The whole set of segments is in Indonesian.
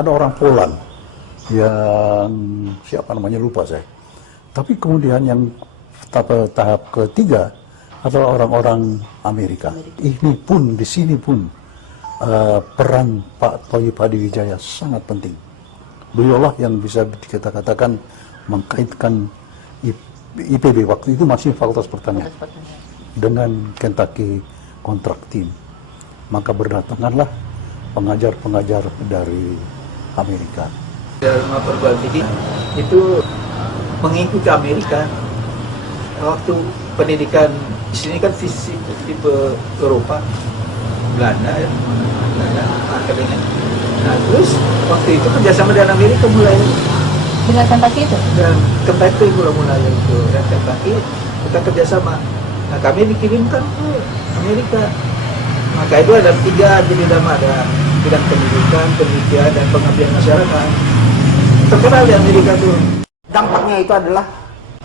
ada orang Poland yang siapa namanya lupa saya. Tapi kemudian yang tahap ketiga adalah orang-orang Amerika. Ini pun di sini pun peran Pak Thayyib Hadiwijaya sangat penting. Beliaulah yang bisa kita katakan mengkaitkan IPB waktu itu masih Fakultas Pertanian dengan Kentucky Contract Team. Maka berdatanganlah pengajar-pengajar dari Amerika. Rumah perguruan tinggi itu mengikuti Amerika. Waktu pendidikan di sini kan fisik tipe Eropa, Belanda ya, Belanda akademik. Nah terus waktu itu kerjasama dengan Amerika mulai. Dengan Kentucky itu? Dan Kentucky mulai itu, dan Kentucky kita kerjasama. Nah kami dikirimkan ke Amerika. Maka itu ada 3 bidang, ada bidang pendidikan, penelitian, dan pengabdian masyarakat. Terkenal di Amerika tuh. Dampaknya itu adalah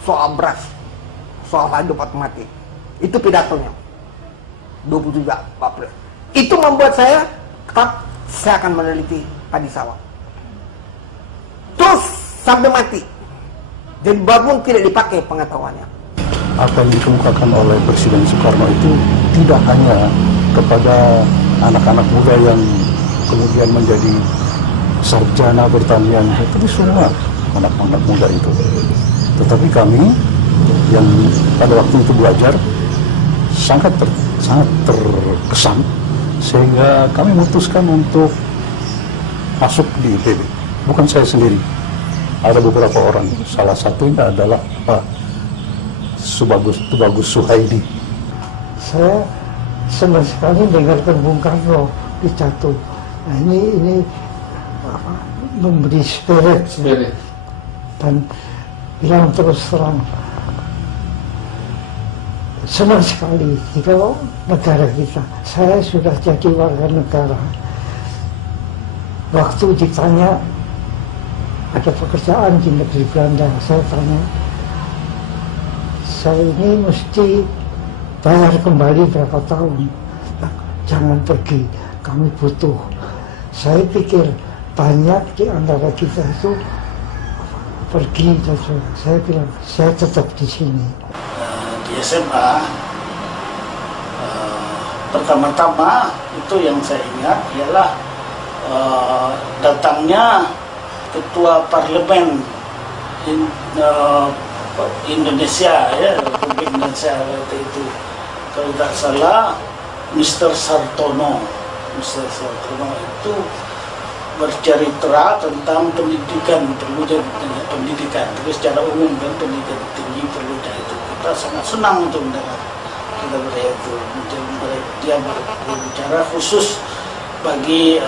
soal beras, soal hidup atau mati. Itu pidatonya 27 April. Itu membuat saya tetap saya akan meneliti padi sawah terus sampai mati. Dan walaupun tidak dipakai pengetahuannya. Apa yang dikemukakan oleh Presiden Soekarno itu tidak hanya kepada anak-anak muda yang kemudian menjadi sarjana pertanian, tapi semua anak-anak muda itu. Tetapi kami yang pada waktu itu belajar sangat terkesan, sehingga kami memutuskan untuk masuk di IPB. Bukan saya sendiri, ada beberapa orang. Salah satunya adalah Pak Tubagus Suhaidi. Saya senang sekali dengarkan Bung Karno di Catu. Nah, ini apa, memberi spirit. Dan bilang terus terang, senang sekali jika negara kita, saya sudah jadi warga negara. Waktu ditanya ada pekerjaan di negeri Belanda, saya tanya, saya ini mesti bayar kembali berapa tahun? Nah, jangan pergi, kami butuh. Saya pikir banyak di antara kita itu pergi, dan saya bilang saya tetap di sini. Di SMA pertama-tama itu yang saya ingat ialah datangnya Ketua Parlemen Indonesia, ya, Republik Indonesia waktu itu, kalau tidak salah Mr. Sartono. Mr. Sartono itu bercerita tentang pendidikan, perlunya pendidikan, tapi secara umum kan pendidikan tinggi perlunya itu. Kita sangat senang untuk mendengar kita beliau itu. Dia berbicara khusus bagi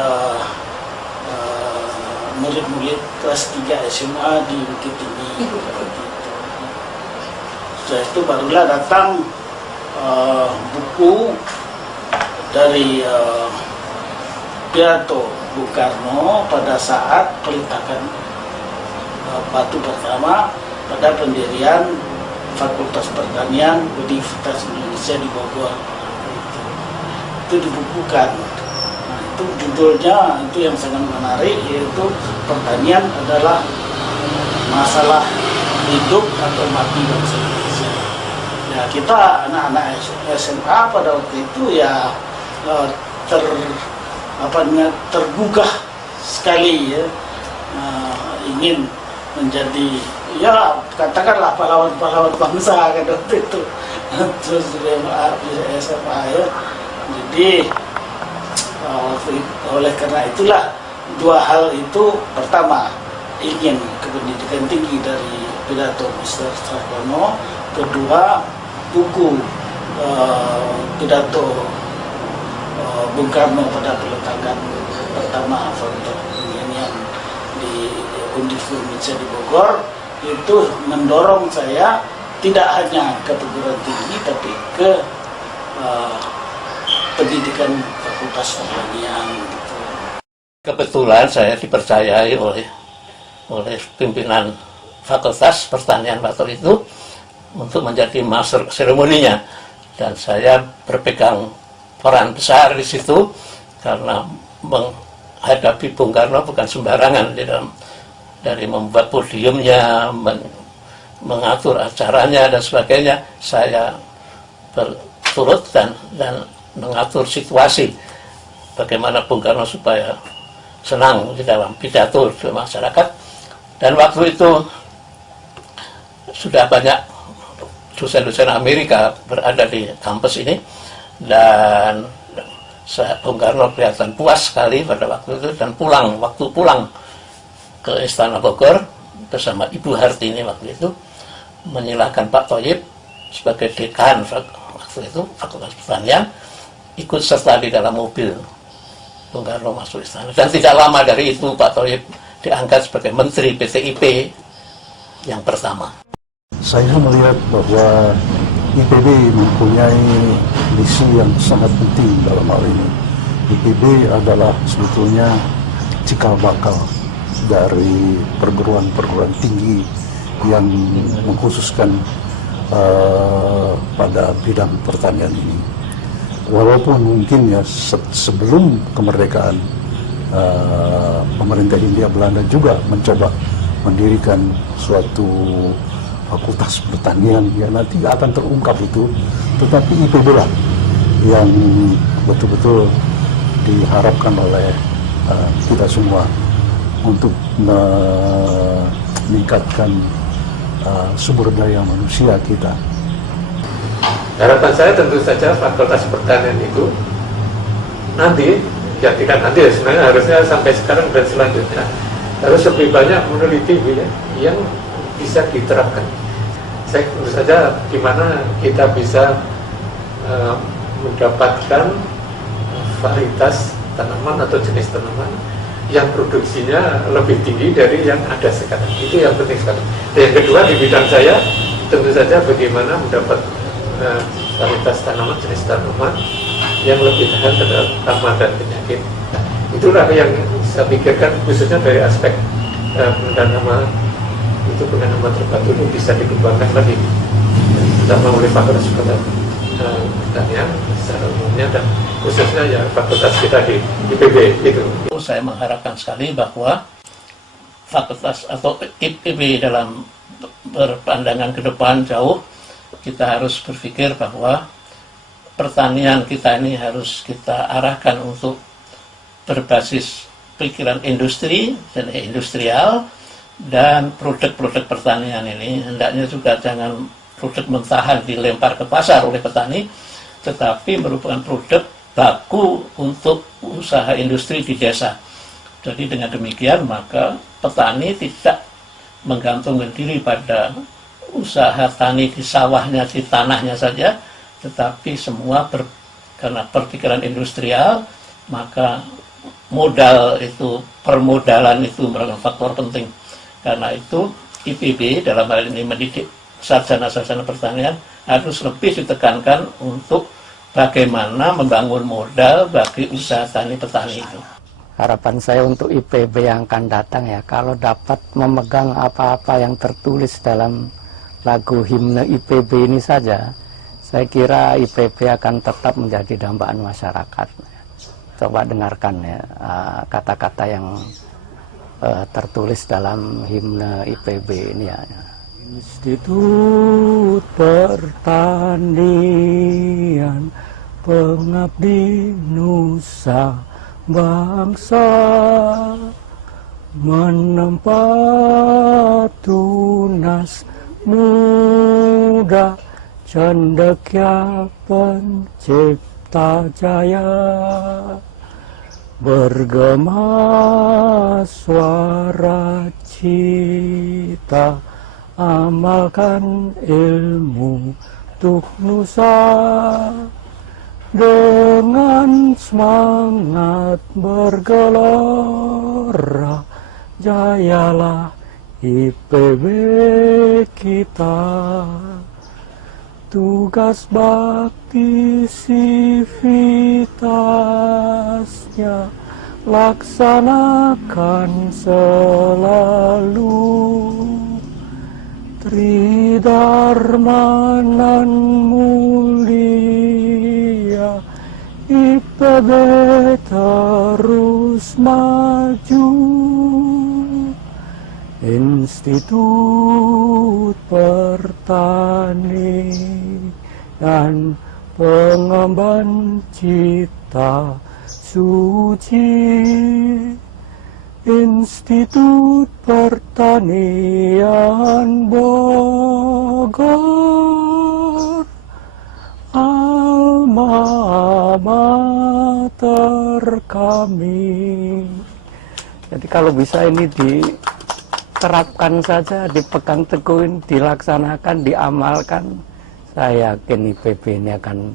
murid-murid kelas 3 SMA di Bukit Tinggi. Setelah itu barulah datang buku dari pidato Bung Karno pada saat peletakan batu pertama pada pendirian Fakultas Pertanian Universitas Indonesia di Bogor. Itu dibukukan. Nah, itu judulnya itu yang sangat menarik, yaitu pertanian adalah masalah hidup atau mati bangsa Indonesia. Ya, kita anak-anak SMA pada waktu itu ya tergugah sekali, ya, ingin menjadi, ya katakanlah pahlawan bangsa kan waktu itu. Terus di SMA, ya. Jadi oleh karena itulah dua hal itu, pertama ingin kependidikan tinggi dari pidato Mr. Sartono, kedua buku pidato Bung Karno pada peletakan pertama Fakultas Pertanian di Universitas Indonesia di Bogor, itu mendorong saya tidak hanya ke perguruan tinggi tapi ke pendidikan Fakultas Pertanian. Gitu. Kebetulan saya dipercayai oleh pimpinan Fakultas Pertanian waktu itu untuk menjadi master seremoninya, dan saya berpegang peran besar di situ karena hadapi Bung Karno bukan sembarangan di dalam dari membuat podiumnya, mengatur acaranya dan sebagainya. Saya berturut dan mengatur situasi bagaimana Bung Karno supaya senang di dalam pidato ke masyarakat. Dan waktu itu sudah banyak dosen-dosen Amerika berada di kampus ini, dan Bung Karno kelihatan puas sekali pada waktu itu, dan waktu pulang ke Istana Bogor bersama Ibu Hartini waktu itu, menyilahkan Pak Thoyib sebagai dekan waktu itu Fakultas Pertanian ikut serta di dalam mobil Bung Karno masuk istana. Dan tidak lama dari itu Pak Thoyib diangkat sebagai Menteri PTIP yang pertama. Saya melihat bahwa IPB mempunyai misi yang sangat penting dalam hal ini. IPB adalah sebetulnya cikal bakal dari perguruan-perguruan tinggi yang mengkhususkan pada bidang pertanian ini. Walaupun mungkin ya sebelum kemerdekaan pemerintah Hindia Belanda juga mencoba mendirikan suatu fakultas pertanian, ya nanti akan terungkap itu, tetapi IPB lah yang betul-betul diharapkan oleh kita semua untuk meningkatkan sumber daya manusia kita. Harapan saya tentu saja Fakultas Pertanian itu nanti, ya tidak nanti ya, sebenarnya harusnya sampai sekarang dan selanjutnya harus lebih banyak meneliti yang bisa diterapkan. Saya tentu saja gimana kita bisa mendapatkan varietas tanaman atau jenis tanaman yang produksinya lebih tinggi dari yang ada sekarang. Itu yang penting sekali. Dan yang kedua di bidang saya tentu saja bagaimana mendapat varietas tanaman, jenis tanaman yang lebih tahan terhadap hama dan penyakit. Itulah yang saya pikirkan khususnya dari aspek penanaman itu, penanaman terpadu itu bisa dikembangkan lagi, terutama oleh fakultas pertanian secara umumnya dan khususnya ya fakultas kita di IPB itu. Saya mengharapkan sekali bahwa fakultas atau IPB dalam berpandangan ke depan jauh, kita harus berpikir bahwa pertanian kita ini harus kita arahkan untuk berbasis pikiran industri dan industrial, dan produk-produk pertanian ini hendaknya juga jangan produk mentahan dilempar ke pasar oleh petani, tetapi merupakan produk baku untuk usaha industri di desa. Jadi dengan demikian maka petani tidak menggantungkan diri pada usaha tani di sawahnya, di tanahnya saja, tetapi semua karena perpikiran industrial, maka modal itu, permodalan itu merupakan faktor penting. Karena itu IPB dalam hal ini mendidik sarjana-sarjana pertanian harus lebih ditekankan untuk bagaimana membangun modal bagi usaha tani petani itu. Harapan saya untuk IPB yang akan datang ya, kalau dapat memegang apa-apa yang tertulis dalam lagu himne IPB ini saja, saya kira IPB akan tetap menjadi dambaan masyarakat. Coba dengarkan ya kata-kata yang tertulis dalam himne IPB ini ya. Institut Pertanian Pengabdi Nusa Bangsa menempa tunas muda cendekia pencipta jaya, bergema suara cita, amalkan ilmu untuk nusa. Dengan semangat bergelora, jayalah IPB kita. Tugas bakti sivitasnya laksanakan selalu. Tridharma nan mulia IPB terus maju. Institut Pertanian Pengemban Cipta Suci, Institut Pertanian Bogor, alma mater kami. Jadi kalau bisa ini diterapkan saja, dipegang teguhin, dilaksanakan, diamalkan, saya yakin IPB ini akan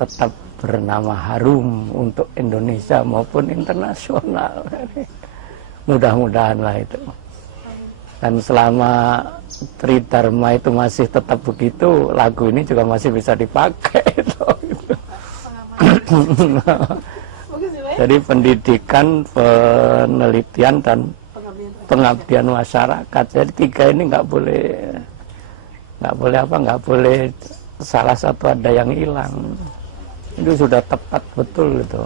tetap bernama harum untuk Indonesia maupun internasional. Mudah-mudahan lah itu. Dan selama Tridharma itu masih tetap begitu, lagu ini juga masih bisa dipakai. Jadi pendidikan, penelitian, dan pengabdian masyarakat. Jadi tiga ini nggak boleh salah satu ada yang hilang. Itu sudah tepat betul itu.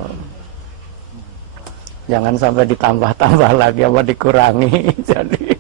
Jangan sampai ditambah-tambah lagi apa dikurangi. Jadi